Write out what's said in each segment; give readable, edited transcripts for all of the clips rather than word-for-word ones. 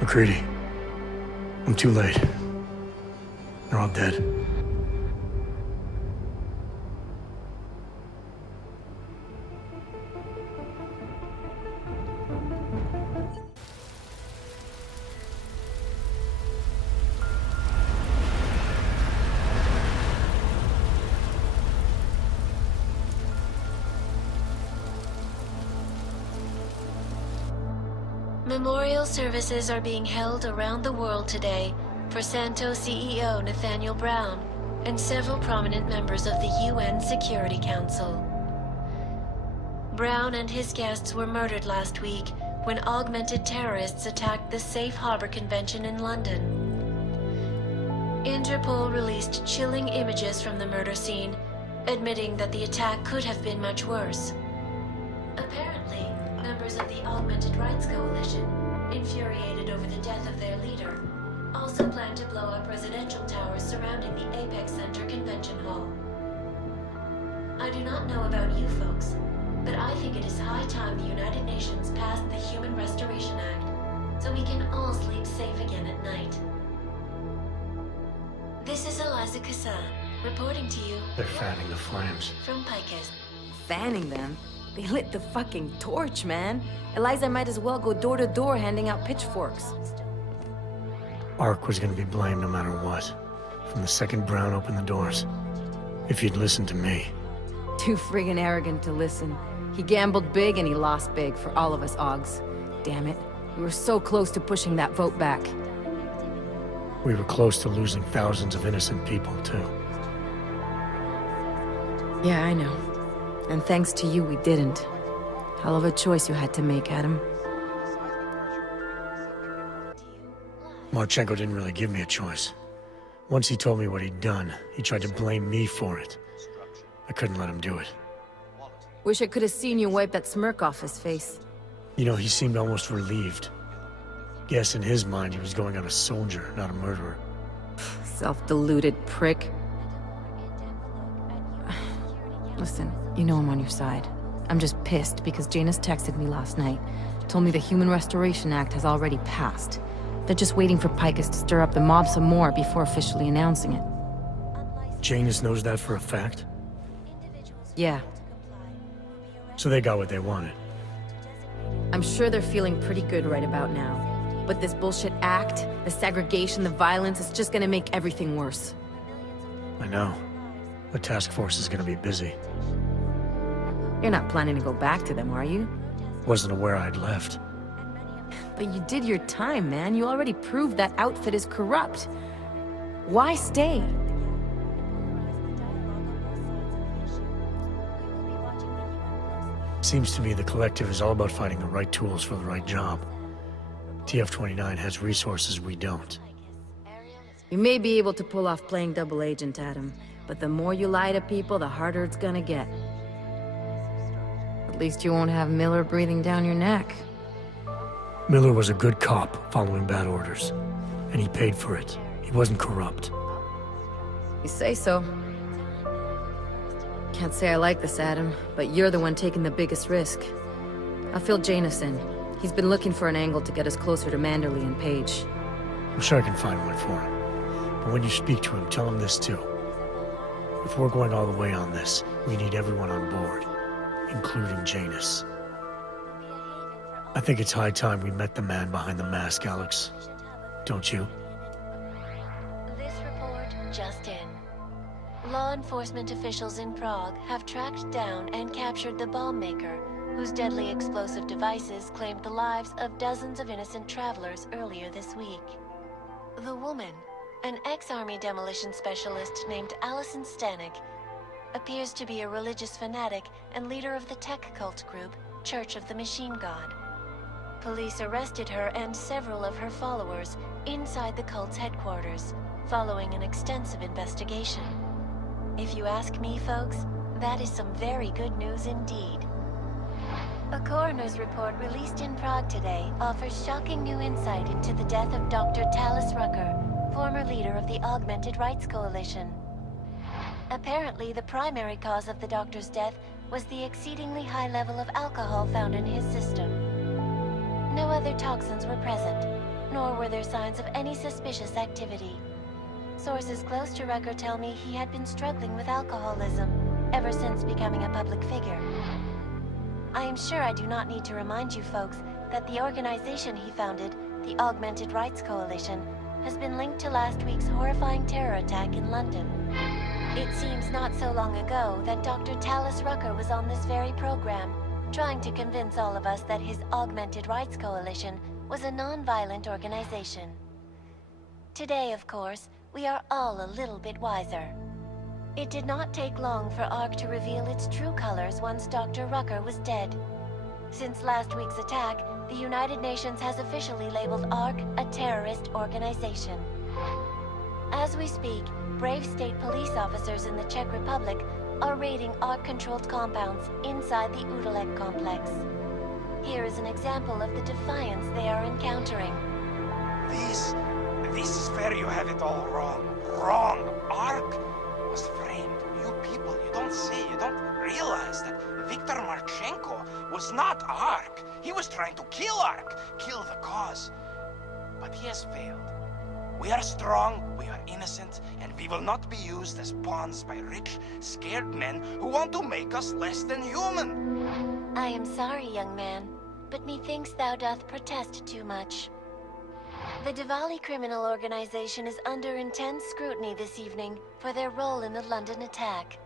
McCready, I'm too late. They're all dead. Memorial services are being held around the world today for Santo CEO Nathaniel Brown and several prominent members of the UN Security Council. Brown and his guests were murdered last week when augmented terrorists attacked the Safe Harbor Convention in London. Interpol released chilling images from the murder scene, admitting that the attack could have been much worse. Apparently, members of the Augmented Rights Coalition, infuriated over the death of their leader, also plan to blow up residential towers surrounding the Apex Center Convention Hall. I do not know about you folks, but I think it is high time the United Nations passed the Human Restoration Act, so we can all sleep safe again at night. This is Eliza Cassan, reporting to you. They're fanning the flames. From Picus. Fanning them? They lit the fucking torch, man. Eliza might as well go door to door handing out pitchforks. Ark was gonna be blamed no matter what. From the second Brown opened the doors. If you'd listened to me. Too friggin' arrogant to listen. He gambled big and he lost big for all of us Augs. Damn it. We were so close to pushing that vote back. We were close to losing thousands of innocent people, too. Yeah, I know. And thanks to you, we didn't. Hell of a choice you had to make, Adam. Marchenko didn't really give me a choice. Once he told me what he'd done, he tried to blame me for it. I couldn't let him do it. Wish I could have seen you wipe that smirk off his face. You know, he seemed almost relieved. Guess in his mind he was going on a soldier, not a murderer. Self-deluded prick. Listen, you know I'm on your side. I'm just pissed because Janus texted me last night. Told me the Human Restoration Act has already passed. They're just waiting for Picus to stir up the mob some more before officially announcing it. Janus knows that for a fact? Yeah. So they got what they wanted. I'm sure they're feeling pretty good right about now. But this bullshit act, the segregation, the violence, it's just gonna make everything worse. I know. The task force is gonna be busy. You're not planning to go back to them, are you? Wasn't aware I'd left. But you did your time, man. You already proved that outfit is corrupt. Why stay? Seems to me the collective is all about finding the right tools for the right job. TF-29 has resources we don't. You may be able to pull off playing double agent, Adam, but the more you lie to people, the harder it's gonna get. At least you won't have Miller breathing down your neck. Miller was a good cop following bad orders, and he paid for it. He wasn't corrupt. You say so. Can't say I like this, Adam, but you're the one taking the biggest risk. I'll fill Janus in. He's been looking for an angle to get us closer to Manderley and Page. I'm sure I can find one for him. But when you speak to him, tell him this too. If we're going all the way on this, we need everyone on board, including Janus. I think it's high time we met the man behind the mask, Alex. Don't you? This report just in. Law enforcement officials in Prague have tracked down and captured the bomb maker, whose deadly explosive devices claimed the lives of dozens of innocent travelers earlier this week. The woman, an ex-army demolition specialist named Allison Stanek, appears to be a religious fanatic and leader of the tech cult group, Church of the Machine God. Police arrested her and several of her followers inside the cult's headquarters, following an extensive investigation. If you ask me, folks, that is some very good news indeed. A coroner's report released in Prague today offers shocking new insight into the death of Dr. Talis Rucker, former leader of the Augmented Rights Coalition. Apparently, the primary cause of the doctor's death was the exceedingly high level of alcohol found in his system. No other toxins were present, nor were there signs of any suspicious activity. Sources close to Rucker tell me he had been struggling with alcoholism ever since becoming a public figure. I am sure I do not need to remind you folks that the organization he founded, the Augmented Rights Coalition, has been linked to last week's horrifying terror attack in London. It seems not so long ago that Dr. Tallis Rucker was on this very program, trying to convince all of us that his Augmented Rights Coalition was a non-violent organization. Today, of course, we are all a little bit wiser. It did not take long for ARC to reveal its true colors once Dr. Rucker was dead. Since last week's attack, the United Nations has officially labeled ARC a terrorist organization. As we speak, brave state police officers in the Czech Republic are raiding ARC-controlled compounds inside the Udalek complex. Here is an example of the defiance they are encountering. This is where you have it all wrong. Wrong! ARC was framed. You people, you don't see, you don't realize that Viktor Marchenko was not ARC. He was trying to kill ARC, kill the cause. But he has failed. We are strong, we are innocent, and we will not be used as pawns by rich, scared men who want to make us less than human. I am sorry, young man, but methinks thou doth protest too much. The Diwali criminal organization is under intense scrutiny this evening for their role in the London attack.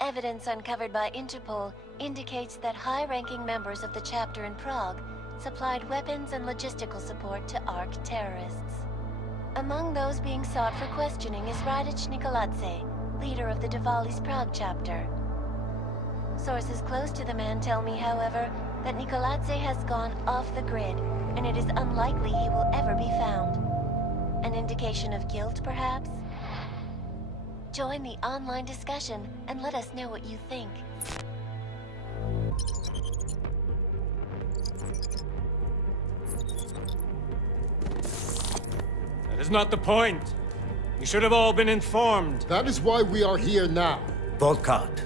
Evidence uncovered by Interpol indicates that high-ranking members of the chapter in Prague supplied weapons and logistical support to ARC terrorists. Among those being sought for questioning is Radic Nikoladze, leader of the Diwali's Prague chapter. Sources close to the man tell me, however, that Nikoladze has gone off the grid, and it is unlikely he will ever be found. An indication of guilt, perhaps? Join the online discussion and let us know what you think. That is not the point. You should have all been informed. That is why we are here now. Volkart,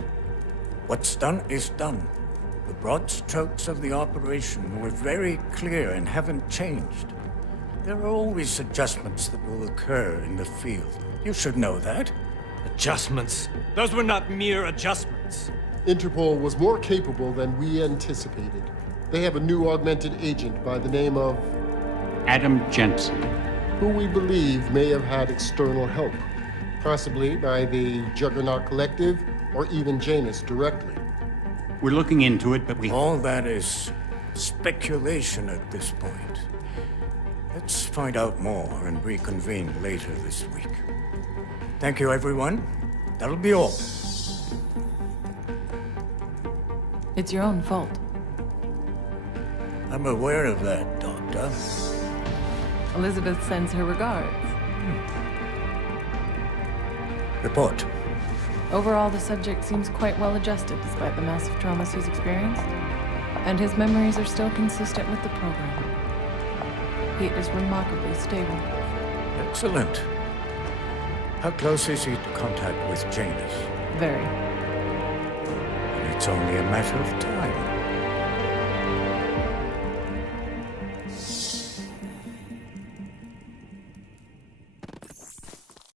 what's done is done. The broad strokes of the operation were very clear and haven't changed. There are always adjustments that will occur in the field. You should know that. Adjustments? Those were not mere adjustments. Interpol was more capable than we anticipated. They have a new augmented agent by the name of Adam Jensen, who we believe may have had external help, possibly by the Juggernaut Collective or even Janus directly. We're looking into it, but we... All that is speculation at this point. Let's find out more and reconvene later this week. Thank you, everyone. That'll be all. It's your own fault. I'm aware of that, Doctor. Elizabeth sends her regards. Report. Overall, the subject seems quite well adjusted despite the massive traumas he's experienced. And his memories are still consistent with the program. He is remarkably stable. Excellent. How close is he to contact with Janus? Very. And it's only a matter of time.